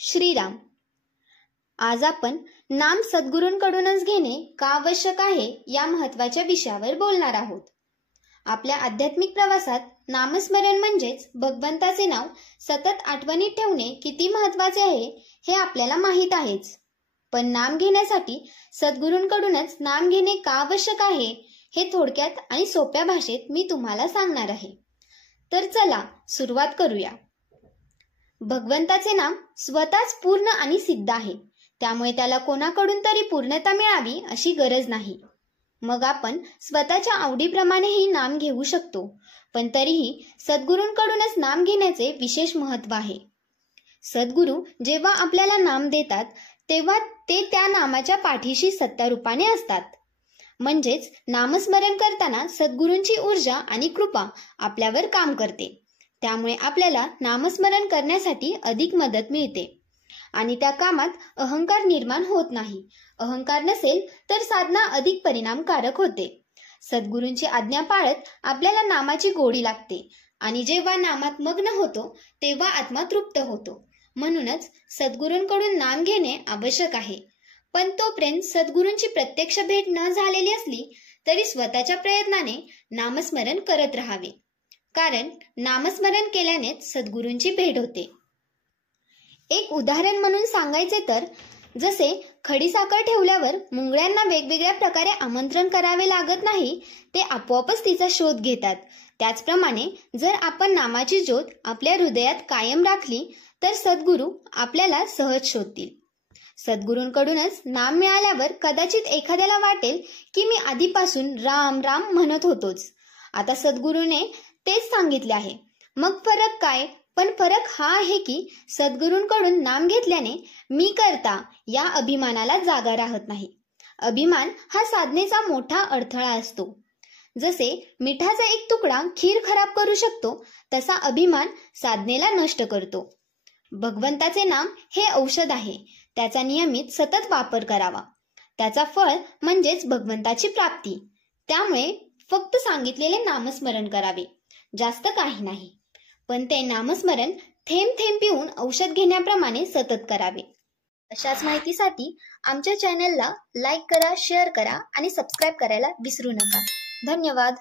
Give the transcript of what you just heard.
श्रीराम. आज आपण नाम सद्गुरूंकडूनच घेणे का आवश्यक आहे या महत्त्वाच्या विषयावर बोलणार आहोत. आपल्या आध्यात्मिक प्रवासात नामस्मरण म्हणजेच भगवंताचे नाव सतत आठवणीत ठेवणे किती महत्त्वाचे आहे हे आपल्याला माहीत आहेच. पण नाम घेण्यासाठी सद्गुरूंकडूनच नाम घेणे का आवश्यक आहे हे थोडक्यात आणि सोप्या भाषेत मी तुम्हाला सांगणार आहे. तर चला सुरुवात करूया. भगवंताचे नाम स्वतःच पूर्ण आणि सिद्ध आहे, त्यामुळे त्याला कोणाकडून तरी पूर्णता मिळावी अशी गरज नाही. मग आपण स्वतःच्या आवडीप्रमाणेही नाम घेऊ शकतो, पण तरीही सद्गुरूंकडूनच नाम घेण्याचे विशेष महत्त्व आहे. सद्गुरू जेव्हा आपल्याला नाम देतात तेव्हा ते त्या नामाच्या पाठीशी सत्तारूपाने असतात. म्हणजेच नामस्मरण करताना सद्गुरूंची ऊर्जा आणि कृपा आपल्यावर काम करते. त्यामुळे आपल्याला नामस्मरण करण्यासाठी अधिक मदत मिळते आणि त्या कामात अहंकार निर्माण होत नाही. अहंकार नसेल तर साधना अधिक परिणामकारक होते. सद्गुरूंची आज्ञा पाळत आपल्याला नामाची गोडी लागते आणि जेव्हा नामात मग्न होतो तेव्हा आत्मा तृप्त होतो. म्हणूनच सद्गुरूंकडून नाम घेणे आवश्यक आहे. पण तोपर्यंत सद्गुरूंची प्रत्यक्ष भेट न झालेली असली तरी स्वतःच्या प्रयत्नाने नामस्मरण करत राहावे, कारण नामस्मरण केल्यानेच सद्गुरूंची भेट होते. एक उदाहरण म्हणून सांगायचे तर, जसे खडीसाखर ठेवल्यावर मुंगळ्यांना वेगवेगळ्या प्रकारे आमंत्रण करावे लागत नाही, ते आपोआपच तिचा शोध घेतात. त्याचप्रमाणे जर आपण नामाची ज्योत आपल्या हृदयात कायम राखली तर सद्गुरू आपल्याला सहज शोधतील. सद्गुरूंकडूनच नाम मिळाल्यावर कदाचित एखाद्याला वाटेल की मी आधीपासून राम राम म्हणत होतोच, आता सद्गुरूने तेच सांगितले आहे, मग फरक काय? पण फरक हा आहे की सद्गुरूंकडून नाम घेतल्याने मी करता या अभिमानाला जागा राहत नाही. अभिमान हा साधनेचा मोठा अडथळा असतो. जसे मिठाचा एक तुकडा खीर खराब करू शकतो, तसा अभिमान साधनेला नष्ट करतो. भगवंताचे नाम हे औषध आहे, त्याचा नियमित सतत वापर करावा. त्याचा फळ म्हणजेच भगवंताची प्राप्ती. त्यामुळे फक्त सांगितलेले नामस्मरण करावे, जास्त काही नाही. पण ते नामस्मरण थेंब थेंब पिऊन औषध घेण्याप्रमाणे सतत करावे. अशाच माहितीसाठी आमच्या चॅनलला लाईक करा, शेअर करा आणि सबस्क्राईब करायला विसरू नका. धन्यवाद.